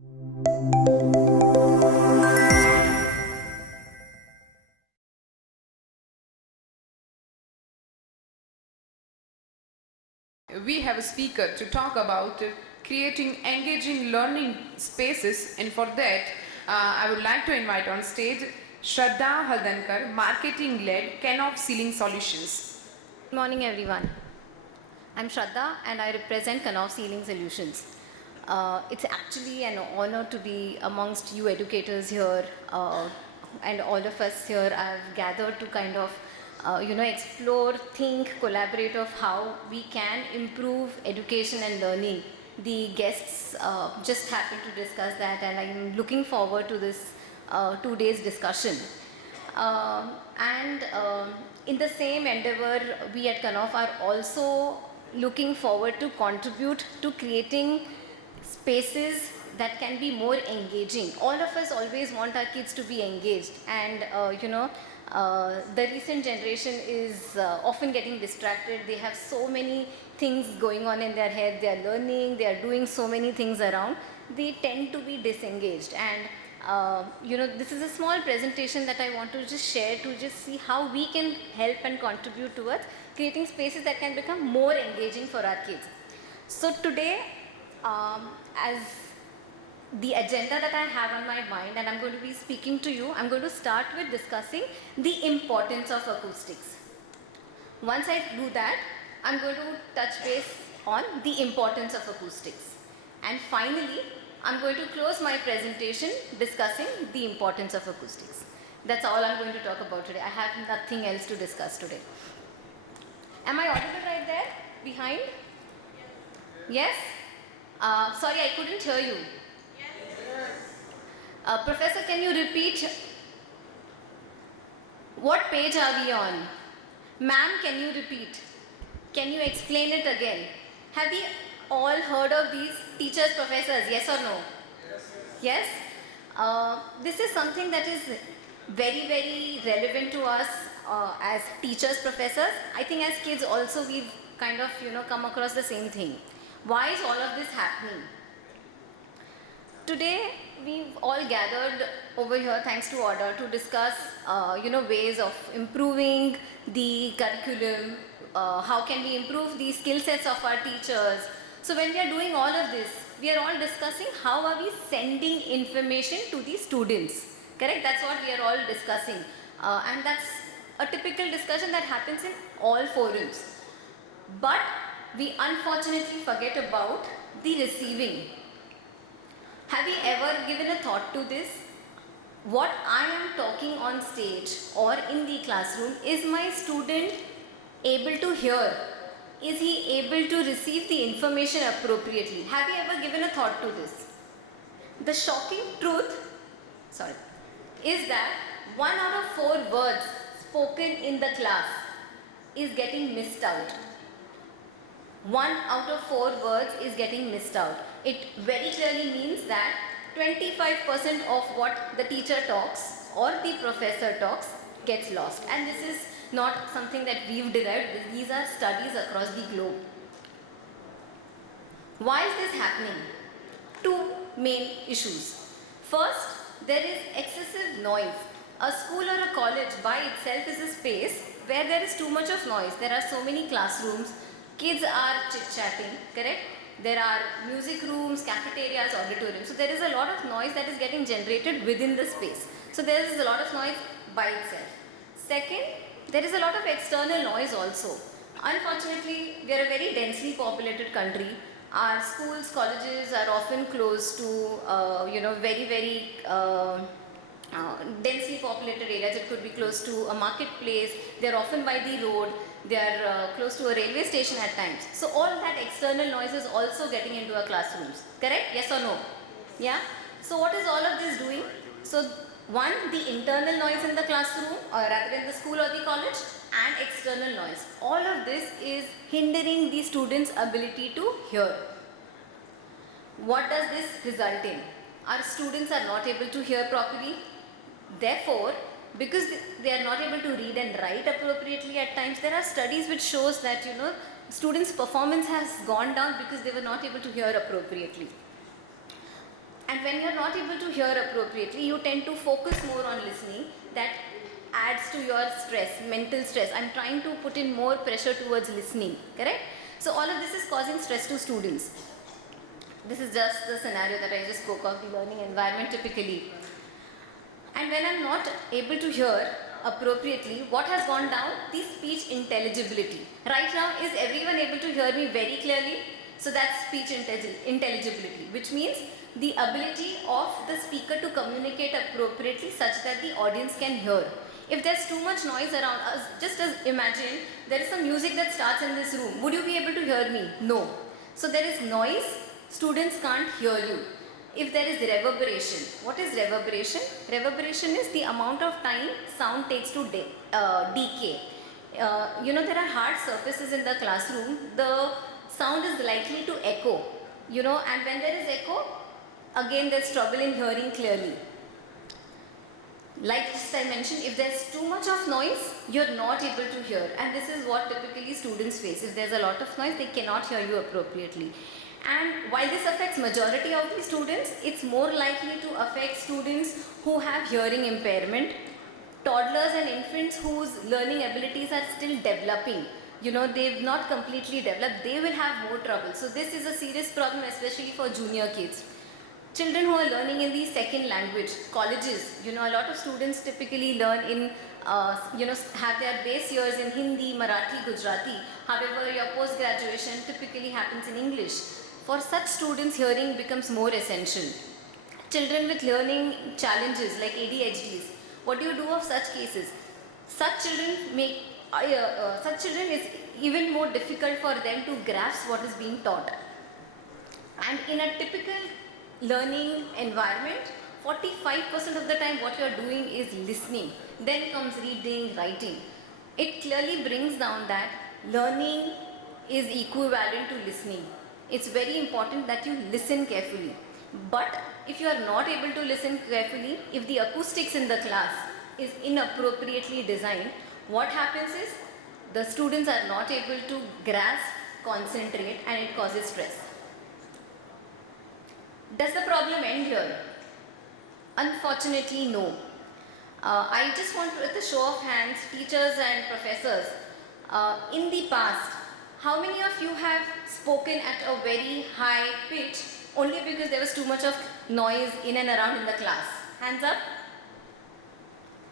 We have a speaker to talk about creating engaging learning spaces, and for that I would like to invite on stage Shraddha Haldankar, marketing-led Knauf Ceiling Solutions. Good morning, everyone. I'm Shraddha and I represent Knauf Ceiling Solutions. It's actually an honor to be amongst you educators here, and all of us here have gathered to kind of explore, think, collaborate of how we can improve education and learning. The guests just happened to discuss that, and I'm looking forward to this 2 days discussion. In the same endeavor, we at Knauf are also looking forward to contribute to creating spaces that can be more engaging. All of us always want our kids to be engaged, and the recent generation is often getting distracted. They have so many things going on in their head. They are learning, they are doing so many things around. They tend to be disengaged, and this is a small presentation that I want to just share to just see how we can help and contribute towards creating spaces that can become more engaging for our kids. So today, as the agenda that I have on my mind, and I'm going to be speaking to you, I'm going to start with discussing the importance of acoustics. Once I do that, I'm going to touch base on the importance of acoustics. And finally, I'm going to close my presentation discussing the importance of acoustics. That's all I'm going to talk about today. I have nothing else to discuss today. Am I audible right there? Behind? Yes? Sorry, I couldn't hear you. Professor, can you repeat? What page are we on? Ma'am, can you repeat? Can you explain it again? Have we all heard of these teachers, professors? Yes or no? Yes? This is something that is very, very relevant to us as teachers, professors. I think as kids also we've kind of come across the same thing. Why is all of this happening? Today we've all gathered over here, thanks to Order, to discuss ways of improving the curriculum. How can we improve the skill sets of our teachers? So when we are doing all of this, we are all discussing how are we sending information to the students. Correct? That's what we are all discussing. And that's a typical discussion that happens in all forums. But we unfortunately forget about the receiving. Have you ever given a thought to this? What I am talking on stage or in the classroom, is my student able to hear? Is he able to receive the information appropriately? Have you ever given a thought to this? The shocking truth, is that 1 out of 4 words spoken in the class is getting missed out. 1 out of 4 words is getting missed out. It very clearly means that 25% of what the teacher talks or the professor talks gets lost. And this is not something that we've derived. These are studies across the globe. Why is this happening? 2 main issues. First, there is excessive noise. A school or a college by itself is a space where there is too much of noise. There are so many classrooms. Kids are chit-chatting, correct? There are music rooms, cafeterias, auditoriums. So there is a lot of noise that is getting generated within the space. So there is a lot of noise by itself. Second, there is a lot of external noise also. Unfortunately, we are a very densely populated country. Our schools, colleges are often close to, very, very densely populated areas. It could be close to a marketplace. They are often by the road. They are close to a railway station at times. So all that external noise is also getting into our classrooms. Correct? Yes or no? Yeah? So what is all of this doing? So one, the internal noise in the classroom, or rather in the school or the college, and external noise. All of this is hindering the students' ability to hear. What does this result in? Our students are not able to hear properly. Therefore, because they are not able to read and write appropriately at times, there are studies which shows that students' performance has gone down because they were not able to hear appropriately. And when you're not able to hear appropriately, you tend to focus more on listening. That adds to your stress, mental stress. I'm trying to put in more pressure towards listening, correct? So all of this is causing stress to students. This is just the scenario that I just spoke of, the learning environment typically. And when I'm not able to hear appropriately, what has gone down? The speech intelligibility. Right now, is everyone able to hear me very clearly? So that's speech intelligibility, which means the ability of the speaker to communicate appropriately such that the audience can hear. If there's too much noise around us, just as imagine there is some music that starts in this room. Would you be able to hear me? No. So there is noise, students can't hear you. If there is reverberation, what is reverberation? Reverberation is the amount of time sound takes to decay. There are hard surfaces in the classroom. The sound is likely to echo, and when there is echo, again there's trouble in hearing clearly. Like I mentioned, if there's too much of noise, you're not able to hear, and this is what typically students face. If there's a lot of noise, they cannot hear you appropriately. And while this affects majority of the students, it's more likely to affect students who have hearing impairment, toddlers and infants whose learning abilities are still developing. They've not completely developed, they will have more trouble. So this is a serious problem, especially for junior kids. Children who are learning in the second language, colleges, a lot of students typically learn in, have their base years in Hindi, Marathi, Gujarati. However, your post-graduation typically happens in English. For such students, hearing becomes more essential. Children with learning challenges like ADHDs, what do you do of such cases? Such children is even more difficult for them to grasp what is being taught. And in a typical learning environment, 45% of the time what you are doing is listening. Then comes reading, writing. It clearly brings down that learning is equivalent to listening. It's very important that you listen carefully. But if you are not able to listen carefully, if the acoustics in the class is inappropriately designed, what happens is the students are not able to grasp, concentrate, and it causes stress. Does the problem end here? Unfortunately, no. I just want to, with a show of hands, teachers and professors, in the past, how many of you have spoken at a very high pitch only because there was too much of noise in and around in the class? Hands up.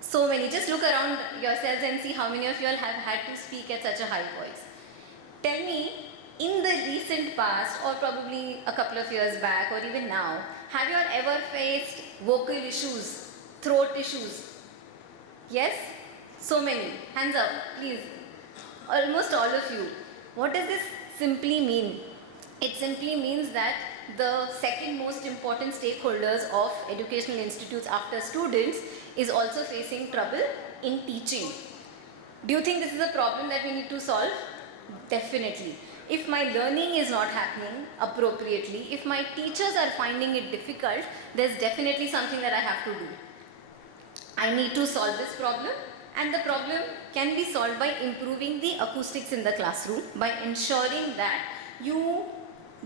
So many. Just look around yourselves and see how many of you all have had to speak at such a high voice. Tell me, in the recent past, or probably a couple of years back, or even now, have you all ever faced vocal issues, throat issues? Yes? So many. Hands up, please. Almost all of you. What does this simply mean? It simply means that the second most important stakeholders of educational institutes after students is also facing trouble in teaching. Do you think this is a problem that we need to solve? Definitely. If my learning is not happening appropriately, if my teachers are finding it difficult, there's definitely something that I have to do. I need to solve this problem, and the problem can be solved by improving the acoustics in the classroom, by ensuring that you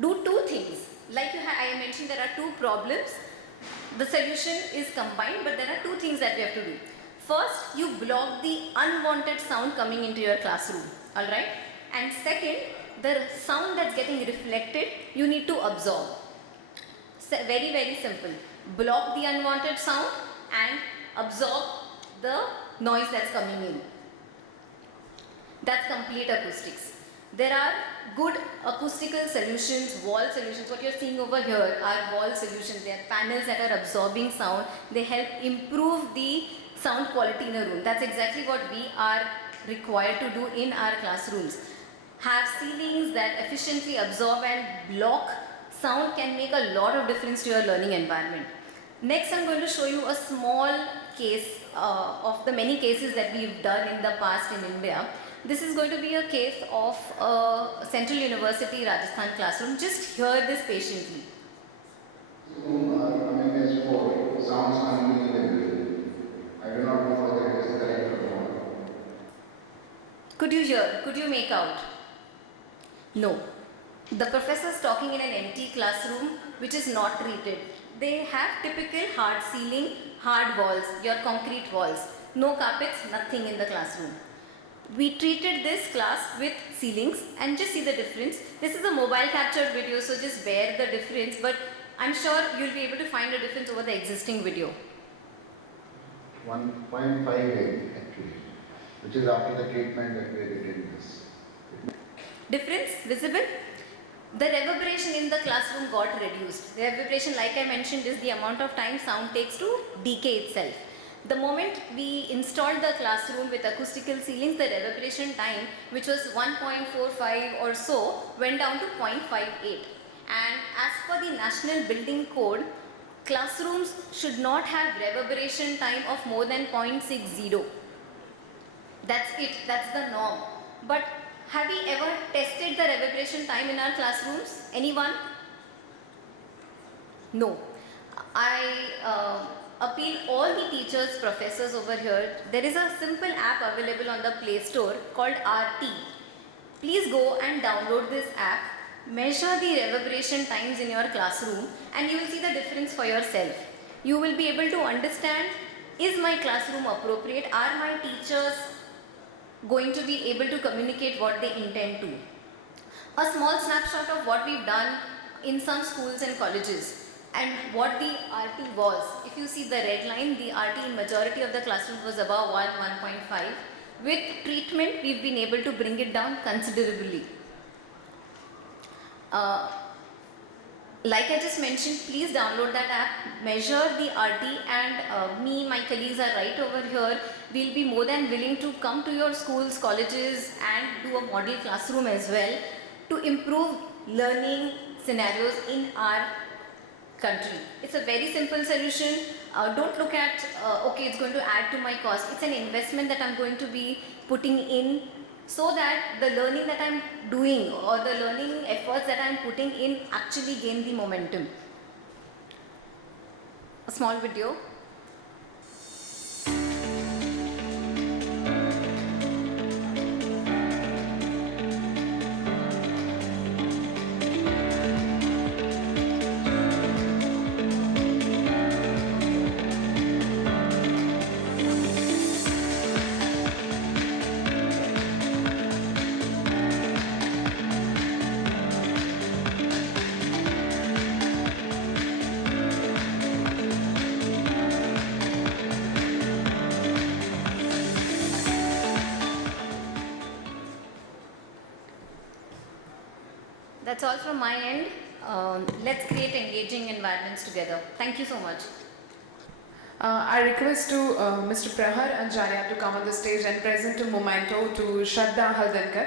do two things. Like I mentioned, there are two problems. The solution is combined, but there are two things that we have to do. First, you block the unwanted sound coming into your classroom, alright? And second, the sound that's getting reflected, you need to absorb. So very, very simple. Block the unwanted sound and absorb the noise that's coming in. That's complete acoustics. There are good acoustical solutions, wall solutions. What you're seeing over here are wall solutions. They are panels that are absorbing sound. They help improve the sound quality in a room. That's exactly what we are required to do in our classrooms. Have ceilings that efficiently absorb and block sound can make a lot of difference to your learning environment. Next, I'm going to show you a small case of the many cases that we've done in the past in India. This is going to be a case of a Central University Rajasthan classroom. Just hear this patiently. Room MFS4 sounds unbelievably. I do not know whether it is correct or not. Could you hear? Could you make out? No. The professor is talking in an empty classroom which is not treated. They have typical hard ceiling, hard walls, your concrete walls, no carpets, nothing in the classroom. We treated this class with ceilings and just see the difference. This is a mobile captured video, so just bear the difference, but I'm sure you'll be able to find a difference over the existing video. 1.58 actually, which is after the treatment that we did in this. Difference visible? The reverberation in the classroom got reduced. The reverberation, like I mentioned, is the amount of time sound takes to decay itself. The moment we installed the classroom with acoustical ceilings, the reverberation time, which was 1.45 or so, went down to 0.58. And as per the National Building Code, classrooms should not have reverberation time of more than 0.60. That's it, that's the norm. But have we ever tested the reverberation time in our classrooms? Anyone? No. I appeal all the teachers, professors over here. There is a simple app available on the Play Store called RT. Please go and download this app. Measure the reverberation times in your classroom and you will see the difference for yourself. You will be able to understand, is my classroom appropriate? Are my teachers going to be able to communicate what they intend to? A small snapshot of what we've done in some schools and colleges and what the RT was. If you see the red line, the RT in majority of the classrooms was above 1.5. With treatment, we've been able to bring it down considerably. Like I just mentioned, please download that app, measure the RT, and me, my colleagues are right over here. We'll be more than willing to come to your schools, colleges and do a model classroom as well to improve learning scenarios in our country. It's a very simple solution. Don't look at, okay, it's going to add to my cost. It's an investment that I'm going to be putting in so that the learning that I'm doing or the learning efforts that I'm putting in actually gain the momentum. A small video. That's all from my end. Let's create engaging environments together. Thank you so much. I request to Mr. Prahar Anjarya to come on the stage and present a memento to Shraddha Haldankar.